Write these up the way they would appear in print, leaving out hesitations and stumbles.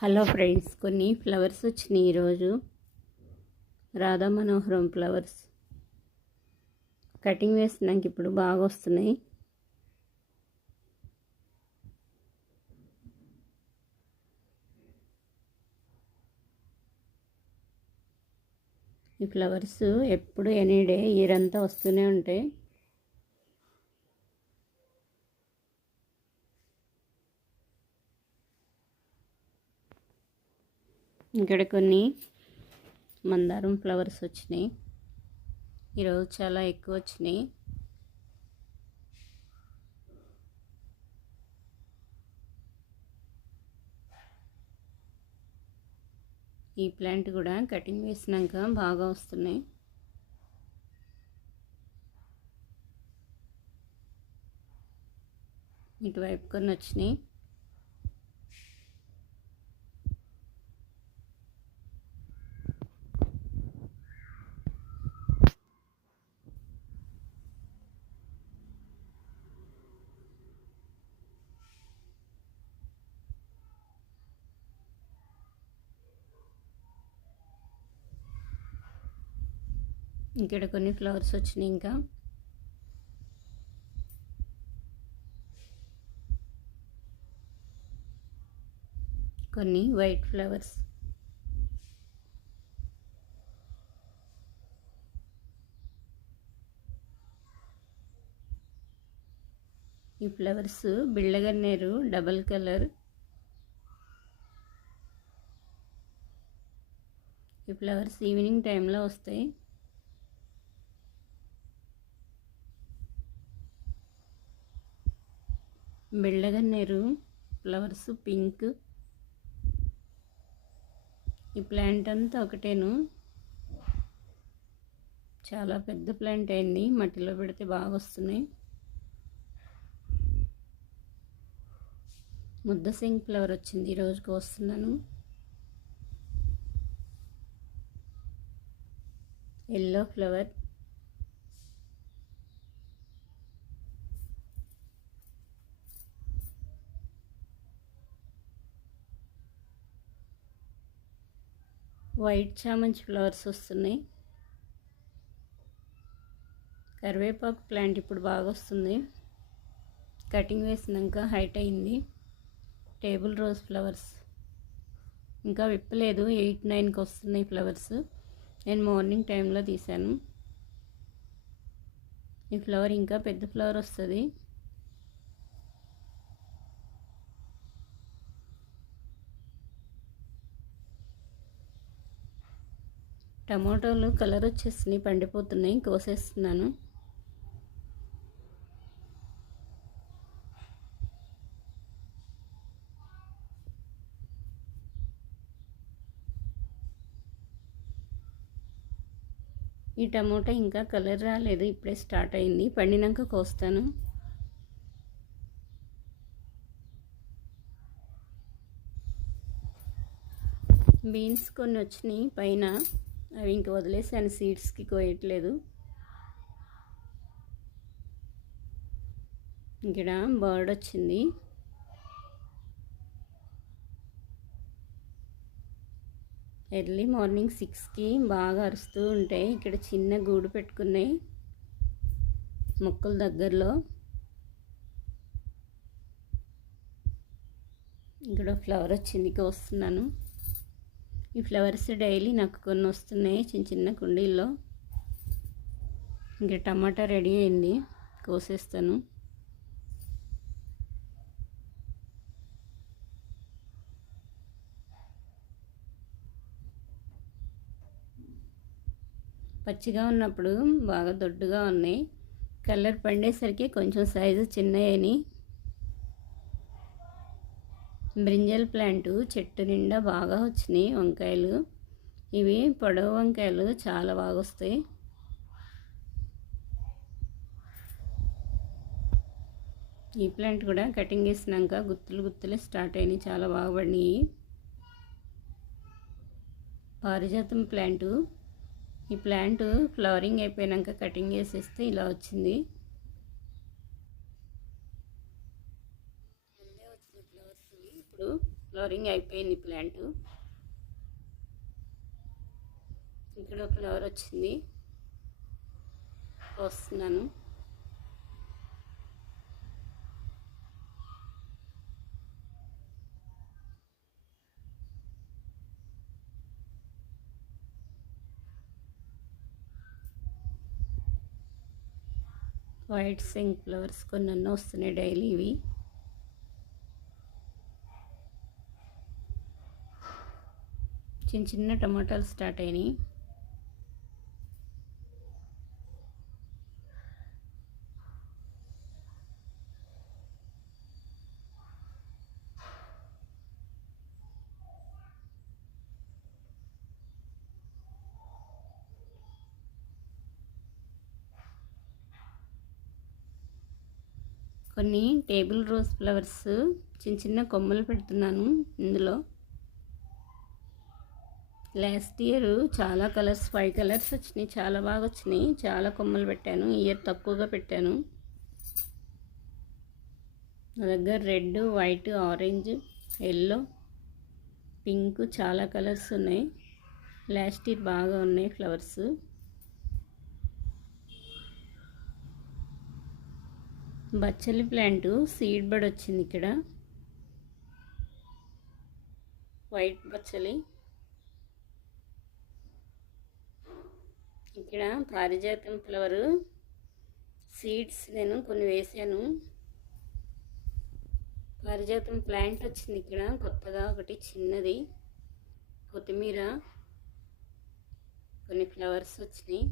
Hello friends, కొన్ని flowers వచ్చినాయి ఈరోజు. రాధా మనోహరం ఫ్లవర్స్ కటింగ్ వేసినాక ఇప్పుడు బాగా వస్తున్నాయి. ఈ ఫ్లవర్స్ ఎప్పుడు ఎనీ డే ఇయరంతా వస్తూనే ఉంటాయి. ఇక్కడ కొన్ని మందారం ఫ్లవర్స్ వచ్చినాయి. ఈరోజు చాలా ఎక్కువ వచ్చినాయి. ఈ ప్లాంట్ కూడా కటింగ్ వేసినాక బాగా వస్తున్నాయి. ఇటువైపు కొన్ని వచ్చినాయి. ఇక్కడ కొన్ని ఫ్లవర్స్ వచ్చినాయి. ఇంకా కొన్ని వైట్ ఫ్లవర్స్. ఈ ఫ్లవర్స్ బిళ్ళగన్నేరు డబల్ కలర్. ఈ ఫ్లవర్స్ ఈవినింగ్ టైంలో వస్తాయి. బిళ్ళగన్నేరు ఫ్లవర్స్ పింక్. ఈ ప్లాంట్ అంతా ఒకటేను, చాలా పెద్ద ప్లాంట్ అయింది. మట్టిలో పెడితే బాగా వస్తున్నాయి. ముద్ద సింక్ ఫ్లవర్ వచ్చింది, ఈరోజుకి వస్తున్నాను. Yellow flower. వైట్ చామంతి ఫ్లవర్స్ వస్తున్నాయి. కరివేపాకు ప్లాంట్ ఇప్పుడు బాగా వస్తుంది. కటింగ్ వేసినాక హైట్ అయింది. టేబుల్ రోజ్ ఫ్లవర్స్ ఇంకా విప్పలేదు. 8-9కి వస్తున్నాయి ఫ్లవర్స్. నేను మార్నింగ్ టైంలో తీశాను. ఈ ఫ్లవర్ ఇంకా పెద్ద ఫ్లవర్ వస్తుంది. టమాటోలు కలర్ వచ్చేసినాయి, పండిపోతున్నాయి, కోసేస్తున్నాను. ఈ టమోటా ఇంకా కలర్ రాలేదు, ఇప్పుడే స్టార్ట్ అయింది. పండినాక కోస్తాను. బీన్స్ కొన్ని వచ్చినాయి పైన, అవి ఇంక వదిలేసాను, సీడ్స్కి కోయట్లేదు. ఇక్కడ బర్డ్ వచ్చింది. ఎర్లీ మార్నింగ్ 6కి బాగా అరుస్తూ ఉంటాయి. ఇక్కడ చిన్న గూడు పెట్టుకున్నాయి మొక్కల దగ్గరలో. ఇక్కడ ఫ్లవర్ వచ్చింది, కోస్తున్నాను. ఈ ఫ్లవర్స్ డైలీ నాకు కొన్ని వస్తున్నాయి చిన్న చిన్న కుండీల్లో. ఇంకా టమాటా రెడీ అయింది, కోసేస్తాను. పచ్చిగా ఉన్నప్పుడు బాగా దొడ్డుగా ఉన్నాయి. కలర్ పండేసరికి కొంచెం సైజు చిన్నయని. బ్రింజల్ ప్లాంటు చెట్టు నిండా బాగా వచ్చినాయి వంకాయలు. ఇవి పొడవు వంకాయలు చాలా బాగా వస్తాయి. ఈ ప్లాంట్ కూడా కటింగ్ వేసినాక గుత్తులు గుత్తులే స్టార్ట్ అయినాయి, చాలా బాగా పడినాయి. పారిజాతం ప్లాంటు. ఈ ప్లాంట్ ఫ్లవరింగ్ అయిపోయాక కటింగ్ చేసేస్తే ఇలా వచ్చింది. ముందే వచ్చిన ఫ్లవర్స్ ఇప్పుడు ఫ్లవరింగ్ అయిపోయింది ప్లాంట్. ఇక్కడ ఫ్లవర్ వచ్చింది, వస్తున్నాను. వైట్ సింక్ ఫ్లవర్స్ కొన్ని అన్నీ వస్తున్నాయి డైలీ. ఇవి చిన్న చిన్న టమాటాలు స్టార్ట్ అయినాయి. కొన్ని టేబుల్ రోజ్ ఫ్లవర్స్ చిన్న చిన్న కొమ్మలు పెడుతున్నాను ఇందులో. లాస్ట్ ఇయర్ చాలా కలర్స్ 5 కలర్స్ వచ్చినాయి, చాలా బాగా వచ్చినాయి. చాలా కొమ్మలు పెట్టాను. ఈ ఇయర్ తక్కువగా పెట్టాను. నా దగ్గర red, white, orange, yellow, pink చాలా కలర్స్ ఉన్నాయి. లాస్ట్ ఇయర్ బాగా ఉన్నాయి ఫ్లవర్స్. బచ్చలి ప్లాంట్ సీడ్ బడ్ వచ్చింది. ఇక్కడ వైట్ బచ్చలి. ఇక్కడ పారిజాతం ఫ్లవర్ సీడ్స్ నేను కొన్ని వేసాను. పారిజాతం ప్లాంట్ వచ్చింది ఇక్కడ కొత్తగా ఒకటి చిన్నది. కొత్తిమీర, కొన్ని ఫ్లవర్స్ వచ్చినాయి.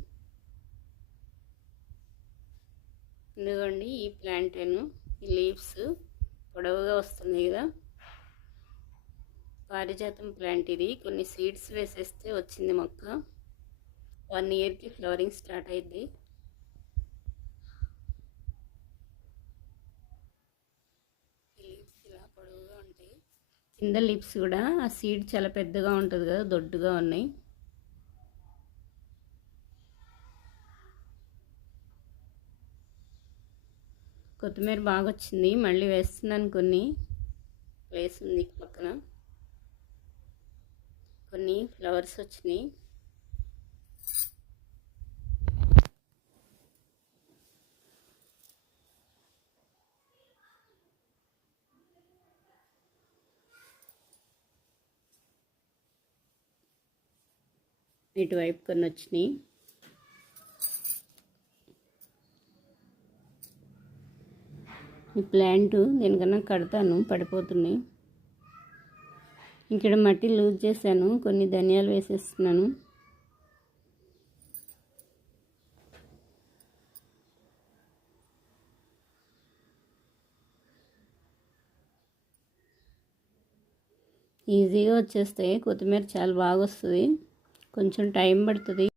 ఇదిగోండి ఈ ప్లాంటేను, ఈ లీవ్స్ పొడవుగా వస్తున్నాయి కదా, పారిజాతం ప్లాంట్ ఇది. కొన్ని సీడ్స్ వేసేస్తే వచ్చింది మొక్క. 1 ఇయర్కి ఫ్లవరింగ్ స్టార్ట్ అయింది. ఈ లీవ్స్ ఇలా పొడవుగా ఉంటాయి. కింద లీవ్స్ కూడా ఆ సీడ్ చాలా పెద్దగా ఉంటుంది కదా, దొడ్డుగా ఉన్నాయి. కొత్తిమీర బాగా వచ్చింది, మళ్ళీ వేస్తున్నాను. కొన్ని ప్లేస్ ఉంది పక్కన. కొన్ని ఫ్లవర్స్ వచ్చినాయి. ఇటువైపు కొన్ని వచ్చినాయి. ఈ ప్లాంట్ దేనికన్నా కడతాను, పడిపోతున్నాయి. ఇక్కడ మట్టి లూజ్ చేశాను, కొన్ని ధనియాలు వేసేస్తున్నాను. ఈజీగా వచ్చేస్తాయి. కొత్తిమీర చాలా బాగా వస్తుంది, కొంచెం టైం పడుతుంది.